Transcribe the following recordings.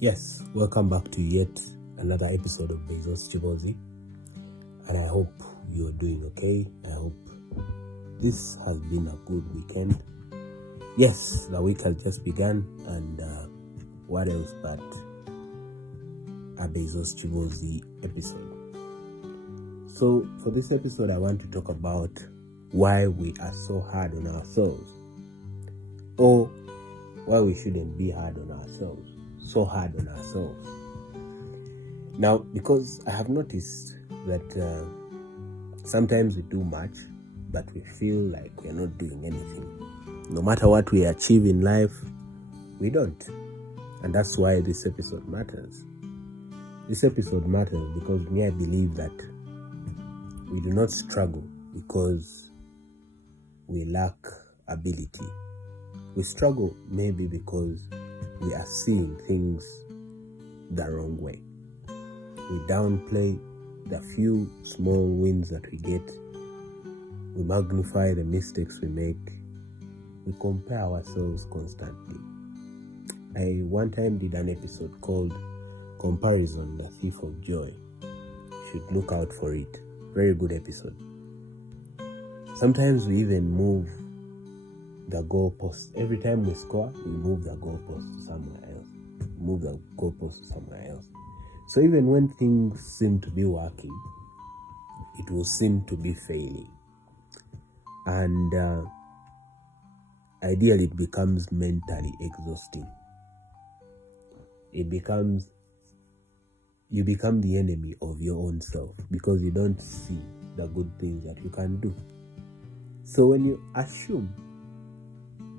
Yes, welcome back to yet another episode of Bezos Chibozi, and I hope you're doing okay. I hope this has been a good weekend. Yes, the week has just begun, and what else but a Bezos Chibozi episode. So, for this episode, I want to talk about why we are so hard on ourselves, or why we shouldn't be hard on ourselves. So hard on ourselves. Now, because I have noticed that sometimes we do much, but we feel like we're not doing anything. No matter what we achieve in life, we don't. And that's why this episode matters. This episode matters because I believe that we do not struggle because we lack ability. We struggle maybe because we are seeing things the wrong way. We downplay the few small wins that we get. We magnify the mistakes we make. We compare ourselves constantly. I one time did an episode called Comparison, the Thief of Joy. You should look out for it. Very good episode. Sometimes we even move the goalpost. Every time we score, we move the goalpost to somewhere else. So even when things seem to be working, it will seem to be failing. And ideally, it becomes mentally exhausting. You become the enemy of your own self because you don't see the good things that you can do. So when you assume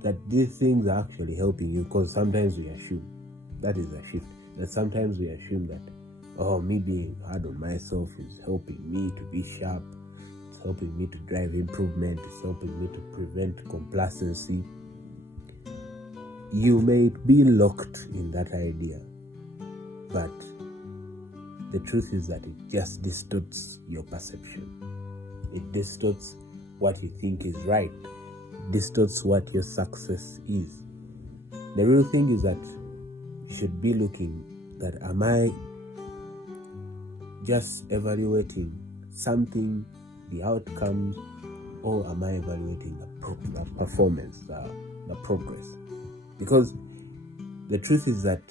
that these things are actually helping you, because sometimes we assume, that is a shift, that sometimes we assume that, me being hard on myself is helping me to be sharp, it's helping me to drive improvement, it's helping me to prevent complacency. You may be locked in that idea, but the truth is that it just distorts your perception. It distorts what you think is right. It distorts what your success is. The real thing is that you should be looking that, am I just evaluating something, the outcomes, or am I evaluating the performance, the progress? Because the truth is that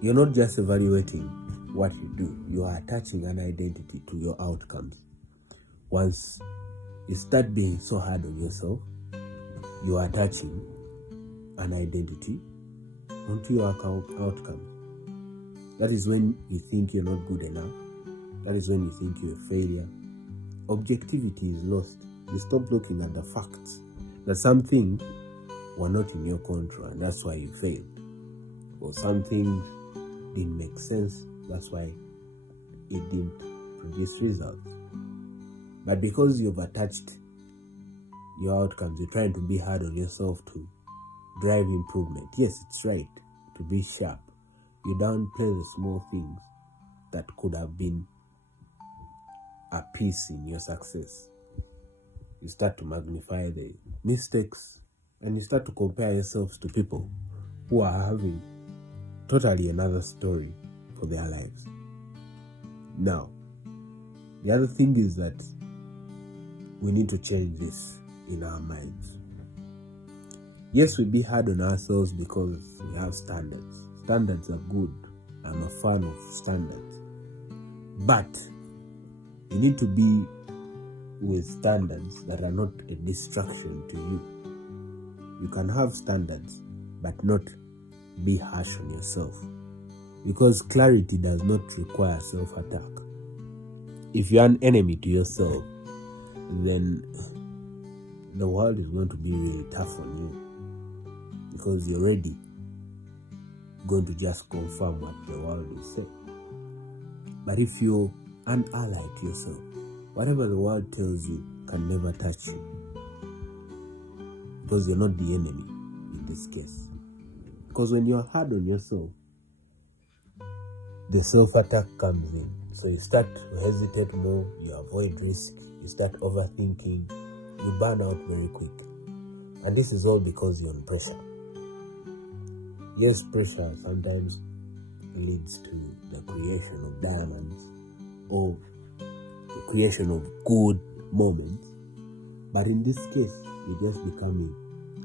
you're not just evaluating what you do, you are attaching an identity to your outcomes. Once you start being so hard on yourself, you are attaching an identity onto your outcomes. That is when you think you're not good enough. That is when you think you're a failure. Objectivity is lost. You stop looking at the facts that some things were not in your control and that's why you failed. Or some things didn't make sense, that's why it didn't produce results. But because you've attached your outcomes, you're trying to be hard on yourself to drive improvement. Yes, it's right to be sharp. You downplay the small things that could have been a piece in your success. You start to magnify the mistakes and you start to compare yourselves to people who are having totally another story for their lives. Now, the other thing is that we need to change this in our minds. Yes, we be hard on ourselves because we have standards. Standards are good. I'm a fan of standards. But you need to be with standards that are not a distraction to you. You can have standards, but not be harsh on yourself. Because clarity does not require self-attack. If you're an enemy to yourself, then the world is going to be really tough on you. Because you're already going to just confirm what the world will say. But if you're an ally to yourself, whatever the world tells you can never touch you. Because you're not the enemy in this case. Because when you're hard on yourself, the self-attack comes in. So you start to hesitate more, you avoid risk, you start overthinking, you burn out very quick. And this is all because you're on pressure. Yes, pressure sometimes leads to the creation of diamonds or the creation of good moments. But in this case, you're just becoming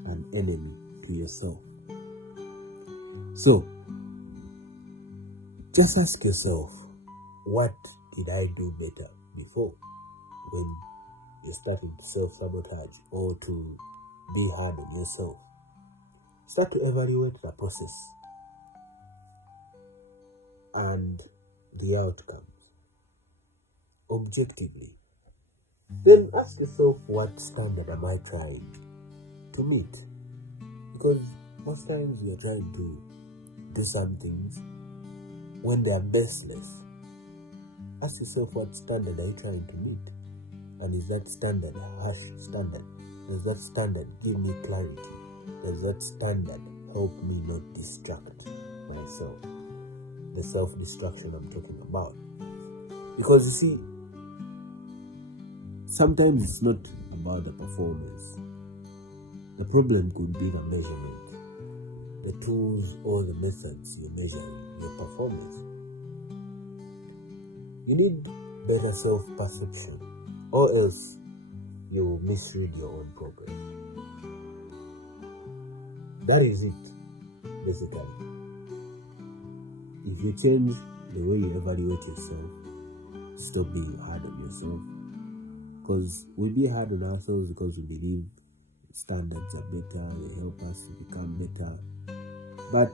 an enemy to yourself. So, just ask yourself, what did I do better before? When you started self-sabotage or to be hard on yourself, start to evaluate the process and the outcomes objectively. Then ask yourself, what standard am I trying to meet? Because most times we are trying to do some things when they are baseless. Ask yourself, what standard are you trying to meet? And is that standard a harsh standard? Does that standard give me clarity? Does that standard help me not distract myself? The self-destruction I'm talking about. Because you see, sometimes it's not about the performance. The problem could be the measurement, the tools or the methods you measure your performance. You need better self-perception, or else you will misread your own progress. That is it, basically. If you change the way you evaluate yourself, stop being hard on yourself. Because we be hard on ourselves because we believe standards are better, they help us to become better. But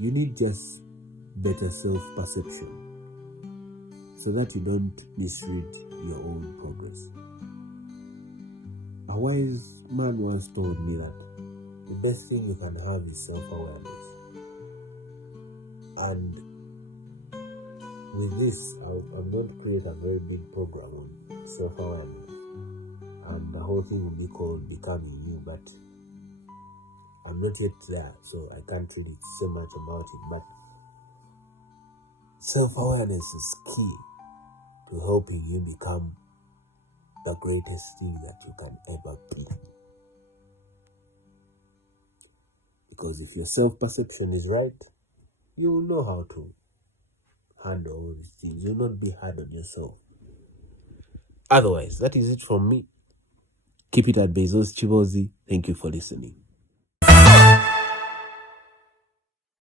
you need just better self-perception so that you don't misread your own progress. A wise man once told me that the best thing you can have is self-awareness. And with this, I'm going to create a very big program on self-awareness. And the whole thing will be called Becoming You, but I'm not yet there, so I can't really say much about it. But self-awareness is key to helping you become the greatest thing that you can ever be. Because if your self-perception is right, you will know how to handle all these things. You'll not be hard on yourself. Otherwise, that is it from me. Keep it at Bezos Chibozi. Thank you for listening.